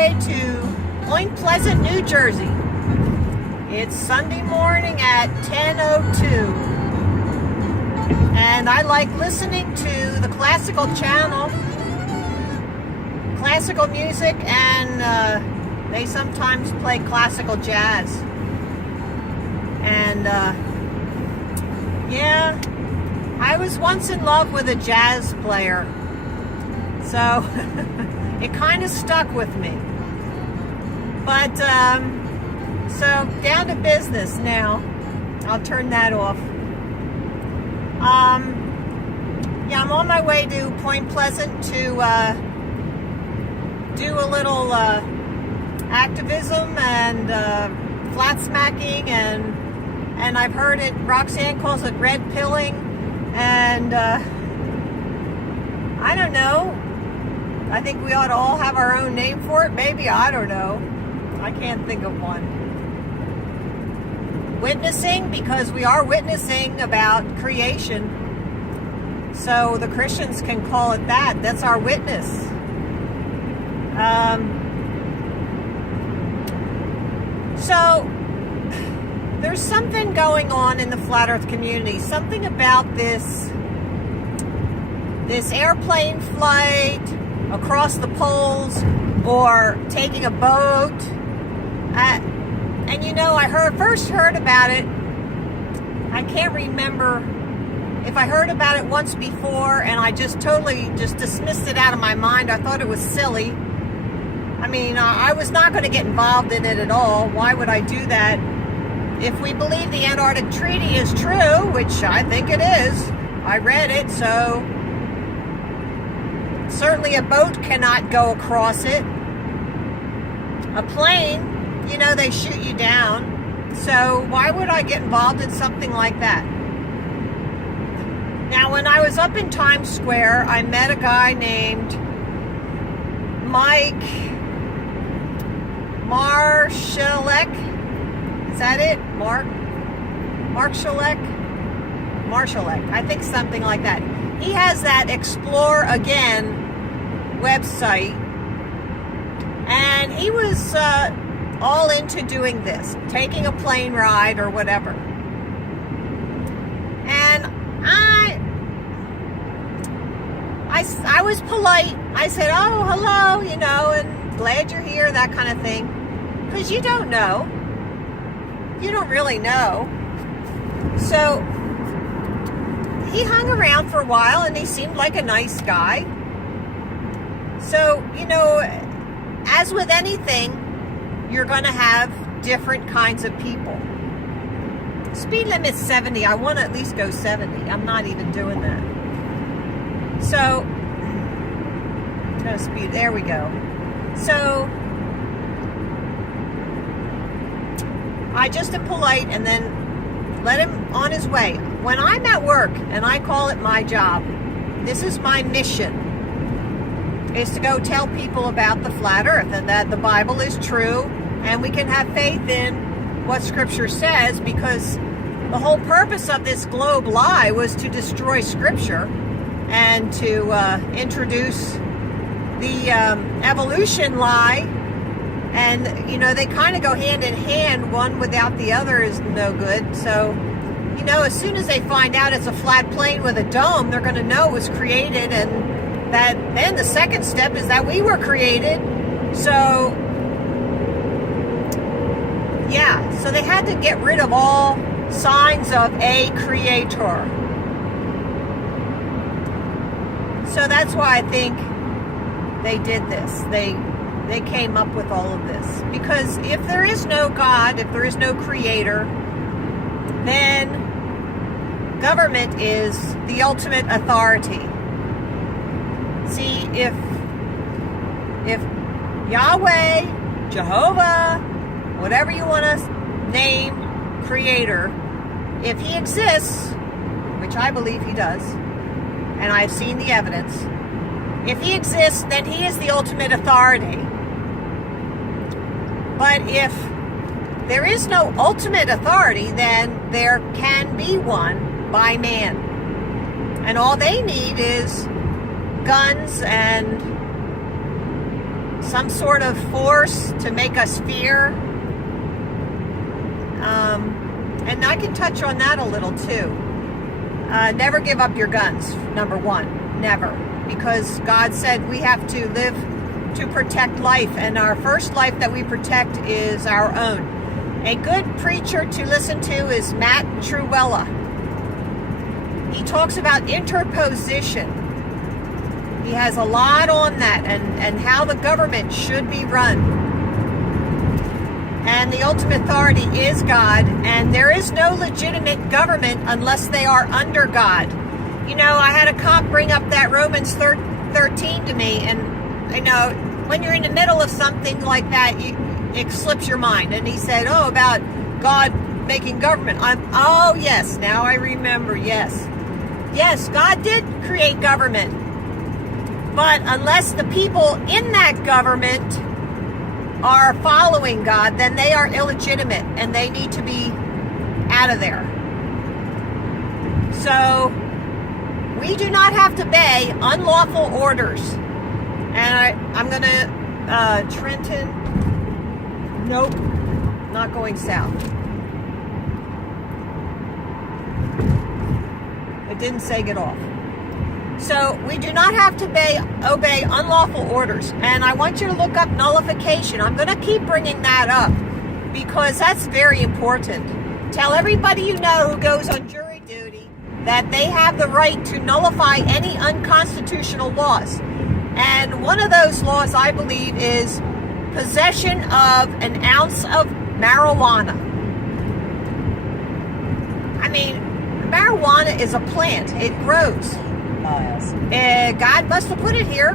way to Pt.Pleasant, New Jersey. It's Sunday morning at 10:02. And I like listening to the classical channel, classical music, and they sometimes play classical jazz. And yeah, I was once in love with a jazz player, so it kind of stuck with me. But so down to business now. I'll turn that off. Yeah, I'm on my way to Pt.Pleasant to do a little activism and flat smacking, and I've heard it, Roxanne calls it red pilling, and I don't know. I think we ought to all have our own name for it. Maybe, I don't know. I can't think of one. Witnessing, because we are witnessing about creation. So the Christians can call it that. That's our witness. So there's something going on in the flat earth community. Something about this airplane flight across the poles, or taking a boat. And you know, I first heard about it, I can't remember if I heard about it once before and I just totally dismissed it out of my mind. I thought it was silly. I mean, I was not going to get involved in it at all. Why would I do that? If we believe the Antarctic Treaty is true, which I think it is, I read it, so certainly a boat cannot go across it. A plane, you know, they shoot you down. So why would I get involved in something like that? Now, when I was up in Times Square, I met a guy named Mike Marshallek. Is that it? Marshallek. I think something like that. He has that Explore Again website. And he was all into doing this, taking a plane ride or whatever. And I was polite. I said, oh, hello, you know, and glad you're here, that kind of thing. Because you don't know. You don't really know. So he hung around for a while, and he seemed like a nice guy. So, you know, as with anything, you're going to have different kinds of people. Speed limit's 70. I want to at least go 70. I'm not even doing that. So, no speed. There we go. So, I just am polite and then let him on his way. When I'm at work, and I call it my job, this is my mission, is to go tell people about the flat earth and that the Bible is true and we can have faith in what Scripture says, because the whole purpose of this globe lie was to destroy Scripture and to introduce the evolution lie. And, you know, they kind of go hand in hand. One without the other is no good. So, you know, as soon as they find out it's a flat plane with a dome, they're going to know it was created, and that then the second step is that we were created. So yeah, so they had to get rid of all signs of a creator. So that's why I think they did this. They came up with all of this, because if there is no God, if there is no creator, then government is the ultimate authority. See, if Yahweh, Jehovah, whatever you want to name, creator, if he exists, which I believe he does, and I've seen the evidence, if he exists, then he is the ultimate authority. But if there is no ultimate authority, then there can be one by man. And all they need is guns and some sort of force to make us fear. And I can touch on that a little too. Never give up your guns, number one. Never. Because God said we have to live to protect life, and our first life that we protect is our own. A good preacher to listen to is Matt Truella. He talks about interposition. He has a lot on that, and how the government should be run. And the ultimate authority is God, and there is no legitimate government unless they are under God. You know, I had a cop bring up that Romans 13 to me, and I know when you're in the middle of something like that, it slips your mind. And he said, oh, about God making government. Oh, yes, now I remember, yes. Yes, God did create government. But unless the people in that government are following God, then they are illegitimate and they need to be out of there. So we do not have to obey unlawful orders. And I'm going to, Trenton, nope, not going south. It didn't say get off. So we do not have to obey unlawful orders. And I want you to look up nullification. I'm going to keep bringing that up because that's very important. Tell everybody you know who goes on jury duty that they have the right to nullify any unconstitutional laws. And one of those laws, I believe, is possession of an ounce of marijuana. I mean, marijuana is a plant. It grows. God must have put it here,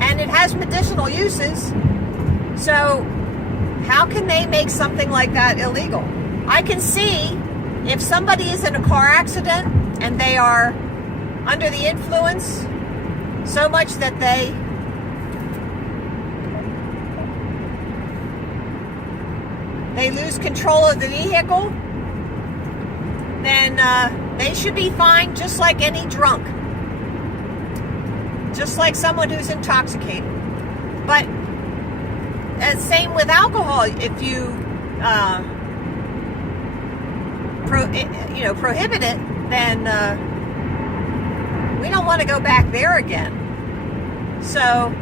and it has medicinal uses. So how can they make something like that illegal? I can see if somebody is in a car accident and they are under the influence so much that they lose control of the vehicle, then they should be fined just like any drunk. Just like someone who's intoxicated. But same with alcohol. If you, prohibit it, then we don't want to go back there again. So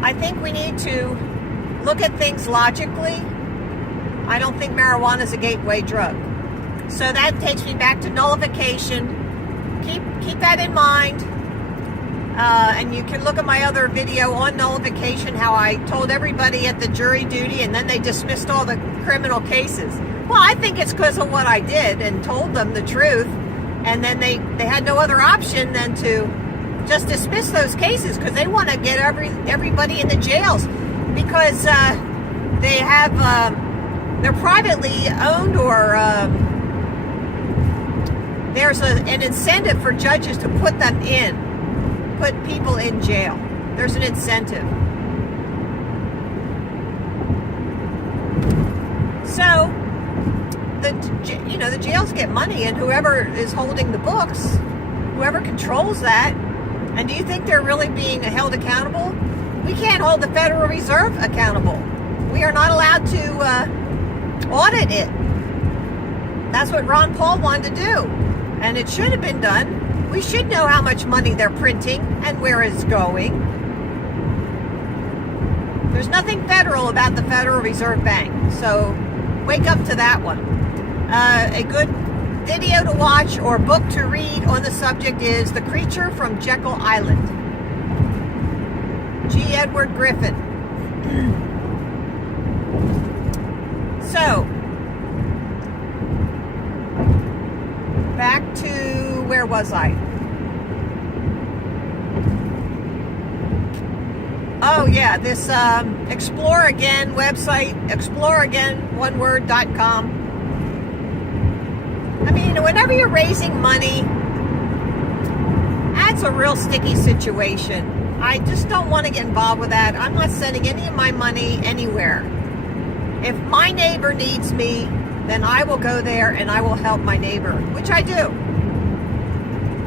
I think we need to look at things logically. I don't think marijuana is a gateway drug. So that takes me back to nullification. Keep that in mind, and you can look at my other video on nullification, how I told everybody at the jury duty and then they dismissed all the criminal cases. Well, I think it's because of what I did and told them the truth, and then they had no other option than to just dismiss those cases because they want to get everybody in the jails because they have they're privately owned, or there's an incentive for judges to put people in jail. There's an incentive. So the jails get money, and whoever is holding the books, whoever controls that, and do you think they're really being held accountable? We can't hold the Federal Reserve accountable. We are not allowed to audit it. That's what Ron Paul wanted to do. And it should have been done. We should know how much money they're printing and where it's going. There's nothing federal about the Federal Reserve Bank. So wake up to that one. A good video to watch or book to read on the subject is The Creature from Jekyll Island. G. Edward Griffin. So, back to, where was I? Oh yeah, this Explore Again website, exploreagain.com. I mean, whenever you're raising money, that's a real sticky situation. I just don't want to get involved with that. I'm not sending any of my money anywhere. If my neighbor needs me, then I will go there and I will help my neighbor, which I do.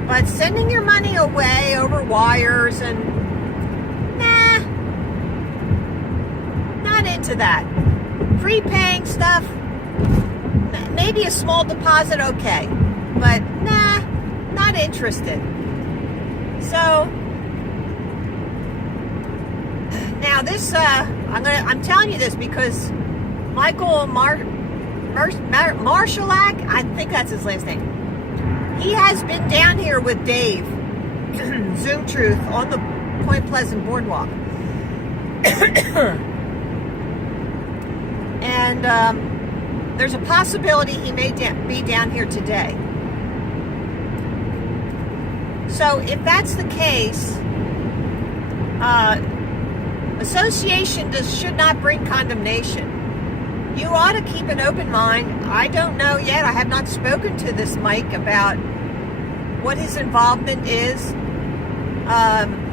But sending your money away over wires and nah, not into that. Prepaying stuff, maybe a small deposit, okay, but nah, not interested. So now this, I'm telling you this because Michael Marshallak, I think that's his last name. He has been down here with Dave, Zoom Truth, on the Pt.Pleasant Boardwalk. And there's a possibility he may be down here today. So if that's the case, association should not bring condemnation. You ought to keep an open mind. I don't know yet. I have not spoken to this Mike about what his involvement is.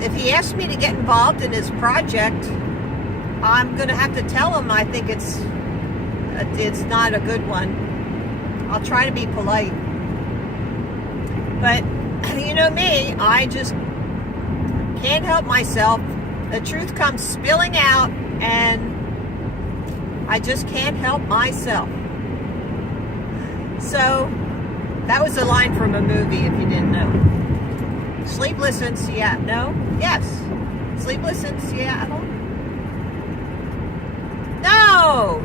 If he asks me to get involved in his project, I'm going to have to tell him I think it's not a good one. I'll try to be polite. But you know me, I just can't help myself. The truth comes spilling out, and I just can't help myself. So, that was a line from a movie, if you didn't know. Sleepless in Seattle. No? Yes. Sleepless in Seattle?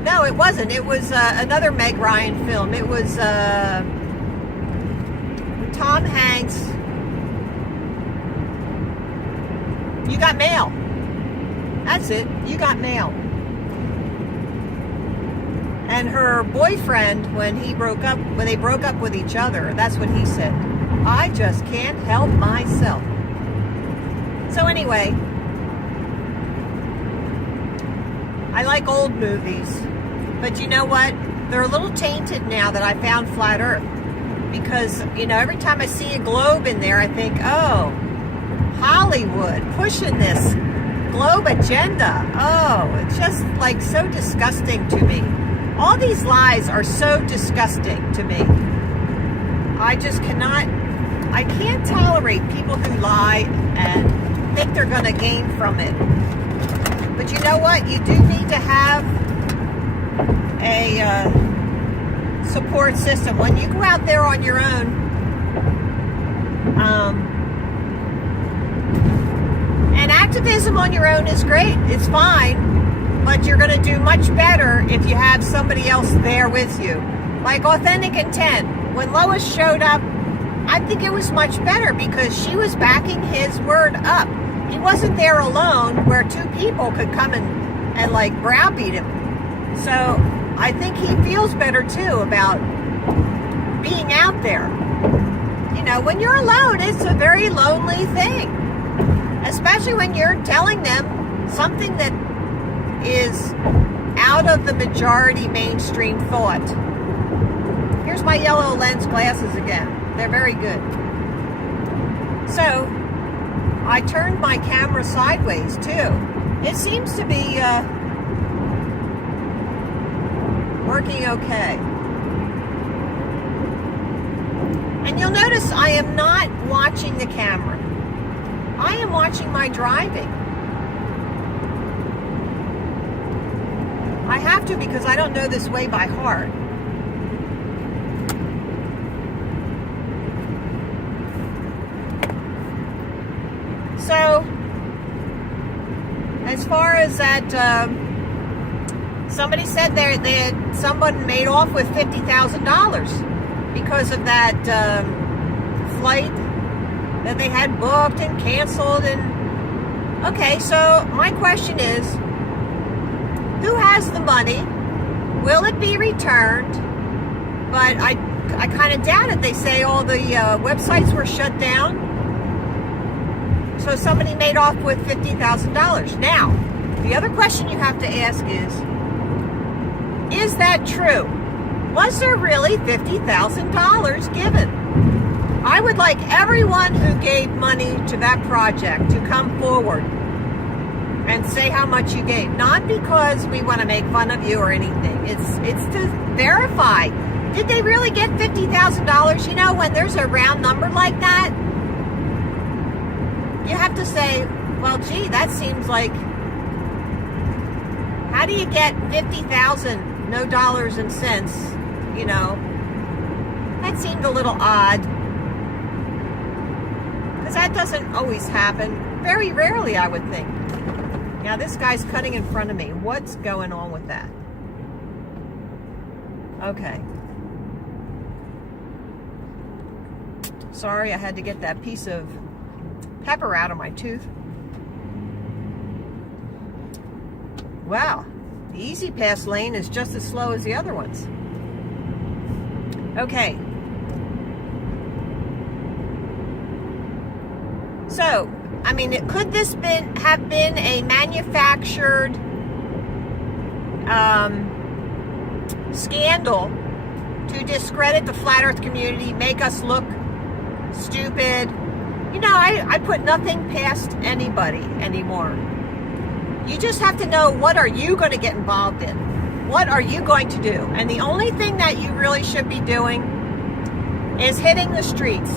No, it wasn't. It was another Meg Ryan film. It was Tom Hanks. You Got Mail. That's it. You Got Mail. And her boyfriend, when they broke up with each other, that's what he said. I just can't help myself. So anyway, I like old movies, but you know what? They're a little tainted now that I found Flat Earth. Because, you know, every time I see a globe in there, I think, oh, Hollywood pushing this globe agenda. Oh, it's just like so disgusting to me. All these lies are so disgusting to me. I just I can't tolerate people who lie and think they're going to gain from it. But you know what? You do need to have a support system. When you go out there on your own, and activism on your own is great. It's fine. But you're going to do much better if you have somebody else there with you. Like Authentic Intent. When Lois showed up, I think it was much better because she was backing his word up. He wasn't there alone where two people could come and like browbeat him. So I think he feels better too about being out there. You know, when you're alone, it's a very lonely thing. Especially when you're telling them something that is out of the majority mainstream thought. Here's my yellow lens glasses again. They're very good. So, I turned my camera sideways too. It seems to be working okay. And you'll notice I am not watching the camera. I am watching my driving. I have to because I don't know this way by heart. So, as far as that, somebody said someone made off with $50,000 because of that flight that they had booked and canceled. And okay, so my question is, who has the money? Will it be returned? But I kind of doubt it. They say all the websites were shut down. So somebody made off with $50,000. Now, the other question you have to ask is that true? Was there really $50,000 given? I would like everyone who gave money to that project to come forward and say how much you gave. Not because we want to make fun of you or anything. It's to verify. Did they really get $50,000? You know, when there's a round number like that, you have to say, well, gee, that seems like, how do you get 50,000, no dollars and cents, you know? That seemed a little odd. Because that doesn't always happen. Very rarely, I would think. Now, this guy's cutting in front of me. What's going on with that? Okay. Sorry, I had to get that piece of pepper out of my tooth. Wow, the easy pass lane is just as slow as the other ones. Okay. So, I mean, could this have been a manufactured scandal to discredit the flat earth community, make us look stupid? You know, I put nothing past anybody anymore. You just have to know, what are you going to get involved in? What are you going to do? And the only thing that you really should be doing is hitting the streets,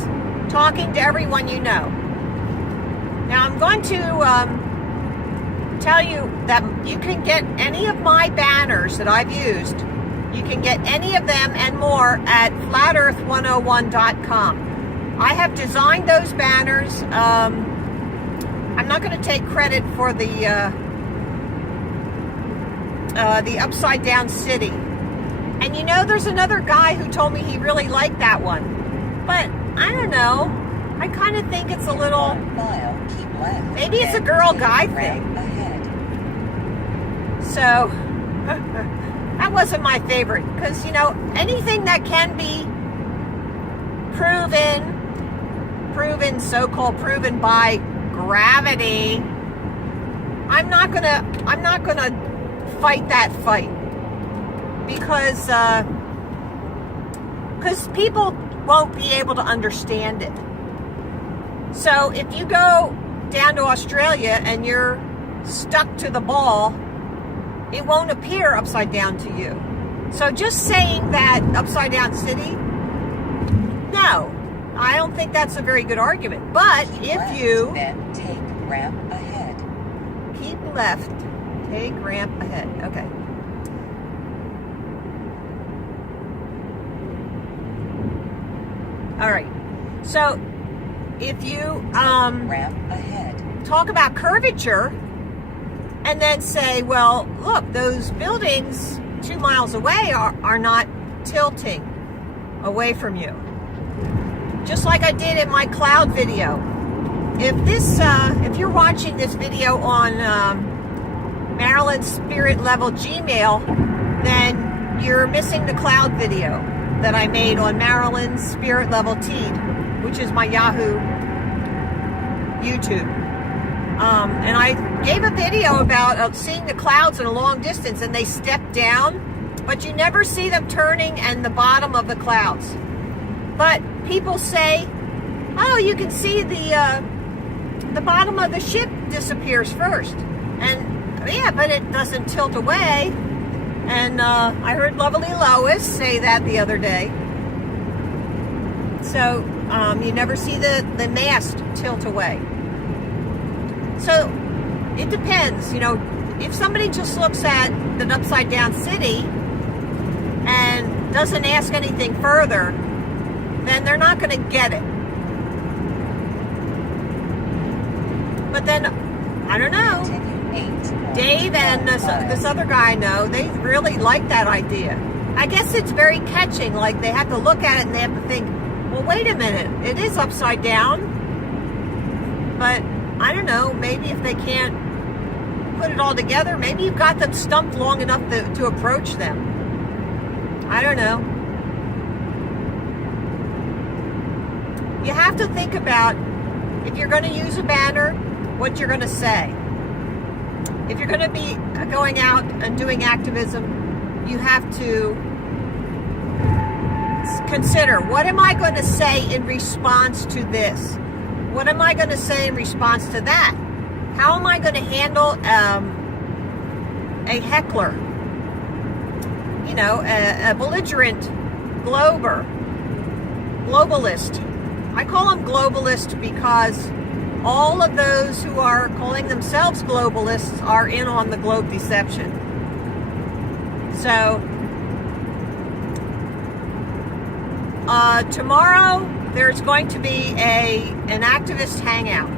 talking to everyone you know. Now, I'm going to tell you that you can get any of my banners that I've used. You can get any of them and more at flatearth101.com. I have designed those banners. I'm not going to take credit for the upside down city. And you know, there's another guy who told me he really liked that one. But I don't know. I kind of think it's a little, maybe it's a girl guy thing. So that wasn't my favorite, because you know, anything that can be so-called proven by gravity, I'm not gonna fight that fight, because people won't be able to understand it. So if you go down to Australia and you're stuck to the ball, it won't appear upside down to you. So just saying that upside down city, no, I don't think that's a very good argument. But if you then take ramp ahead. Keep left, take ramp ahead. Okay. All right. So if you ramp ahead. Talk about curvature and then say, well, look, those buildings 2 miles away are not tilting away from you. Just like I did in my cloud video. If you're watching this video on Maryland Spirit Level Gmail, then you're missing the cloud video that I made on Maryland Spirit Level Teed, which is my Yahoo YouTube. And I gave a video about seeing the clouds in a long distance, and they step down, but you never see them turning and the bottom of the clouds. But people say, oh, you can see the bottom of the ship disappears first. And yeah, but it doesn't tilt away. And I heard Lovely Lois say that the other day. So you never see the mast tilt away. So it depends, you know, if somebody just looks at the upside down city and doesn't ask anything further, then they're not going to get it. But then, I don't know, Dave and this other guy I know, they really like that idea. I guess it's very catching, like they have to look at it and they have to think, well, wait a minute, it is upside down. But I don't know, maybe if they can't put it all together, maybe you've got them stumped long enough to approach them. I don't know. You have to think about, if you're going to use a banner, what you're going to say. If you're going to be going out and doing activism, you have to consider, what am I going to say in response to this? What am I going to say in response to that? How am I going to handle a heckler? You know, a belligerent globalist. I call them globalist because all of those who are calling themselves globalists are in on the globe deception. So, tomorrow there's going to be an activist hangout.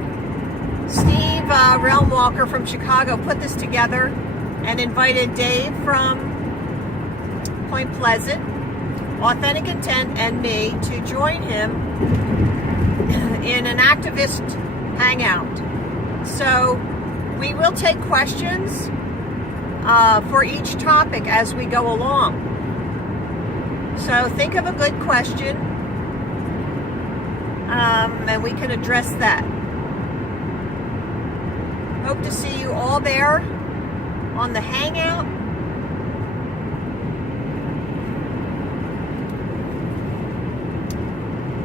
Steve Realm Walker from Chicago put this together and invited Dave from Point Pleasant, Authentic Intent, and me to join him in an activist hangout. So we will take questions for each topic as we go along. So think of a good question, and we can address that. Hope to see you all there on the hangout.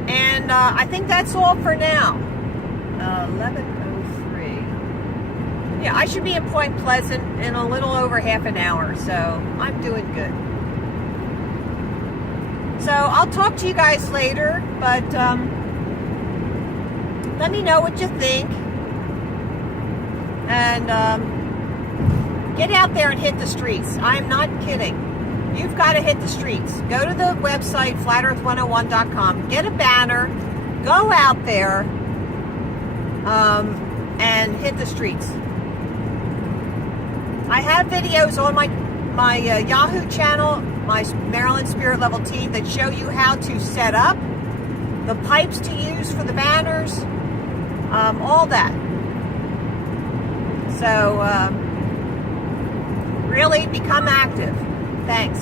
And I think that's all for now. 11:03. Yeah, I should be in Point Pleasant in a little over half an hour, so I'm doing good. So I'll talk to you guys later, but let me know what you think. And get out there and hit the streets. I'm not kidding. You've got to hit the streets. Go to the website, flatearth101.com. Get a banner. Go out there and hit the streets. I have videos on my Yahoo channel, my Maryland Spirit Level team, that show you how to set up the pipes to use for the banners, all that. So, really become active. Thanks.